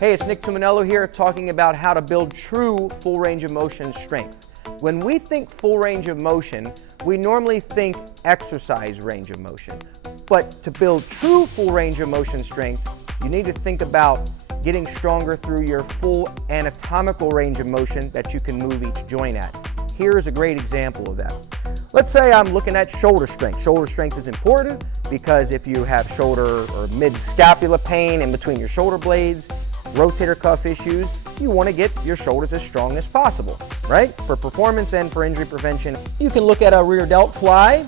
Hey, it's Nick Tumminello here talking about how to build true full range of motion strength. When we think full range of motion, we normally think exercise range of motion. But to build true full range of motion strength, you need to think about getting stronger through your full anatomical range of motion that you can move each joint at. Here's a great example of that. Let's say I'm looking at shoulder strength. Shoulder strength is important because if you have shoulder or mid-scapula pain in between your shoulder blades, rotator cuff issues, you want to get your shoulders as strong as possible, right? For performance and for injury prevention, you can look at a rear delt fly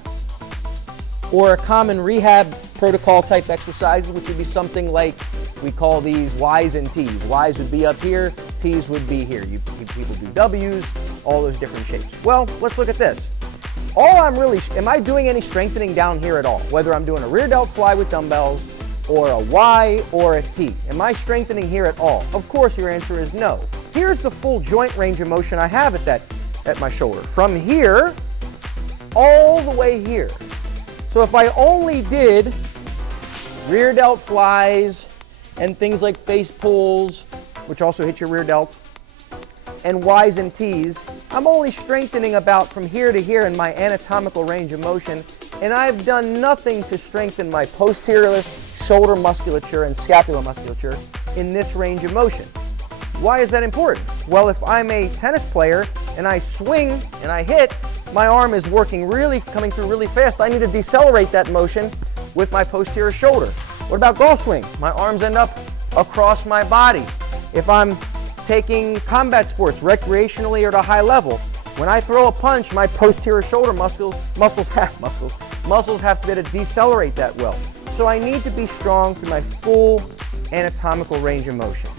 or a common rehab protocol type exercises, which would be something like, we call these Y's and T's. Y's would be up here, T's would be here. People do W's, all those different shapes. Well, let's look at this. Am I doing any strengthening down here at all? Whether I'm doing a rear delt fly with dumbbells, or a Y or a T. Am I strengthening here at all? Of course your answer is no. Here's the full joint range of motion I have at my shoulder. From here, all the way here. So if I only did rear delt flies and things like face pulls, which also hit your rear delts, and Y's and T's, I'm only strengthening about from here to here in my anatomical range of motion, and I've done nothing to strengthen my posterior shoulder musculature and scapular musculature in this range of motion. Why is that important? Well, if I'm a tennis player and I swing and I hit, my arm is coming through really fast. I need to decelerate that motion with my posterior shoulder. What about golf swing? My arms end up across my body. If I'm taking combat sports recreationally or at a high level, when I throw a punch, my posterior shoulder muscles have to be able to decelerate that well. So I need to be strong through my full anatomical range of motion.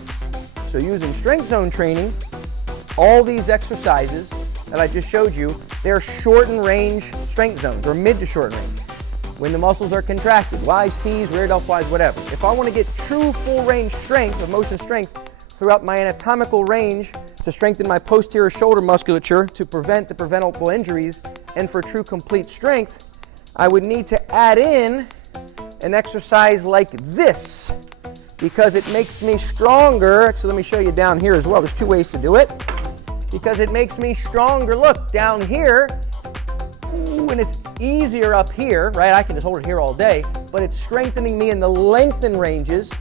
So using strength zone training, all these exercises that I just showed you, they're shortened range strength zones, or mid to short range. When the muscles are contracted, Y's, T's, rear delt flies, whatever. If I want to get true full range strength, of motion strength, throughout my anatomical range to strengthen my posterior shoulder musculature to prevent the preventable injuries, and for true complete strength, I would need to add in an exercise like this because it makes me stronger. So let me show you down here as well. There's two ways to do it. Because it makes me stronger. Look, down here, ooh, and it's easier up here, right? I can just hold it here all day, but it's strengthening me in the lengthened ranges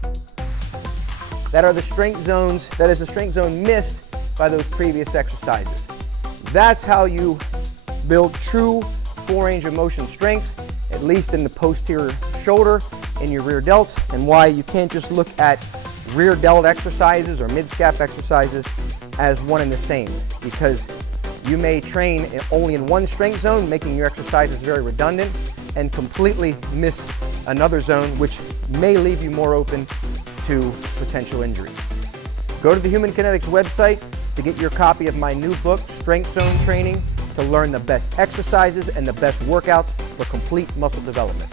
that are the strength zones, that is the strength zone missed by those previous exercises. That's how you build true full range of motion strength, at least in the posterior shoulder, in your rear delts, and why you can't just look at rear delt exercises or mid-scap exercises as one and the same, because you may train only in one strength zone, making your exercises very redundant, and completely miss another zone, which may leave you more open to potential injury. Go to the Human Kinetics website to get your copy of my new book, Strength Zone Training, to learn the best exercises and the best workouts for complete muscle development.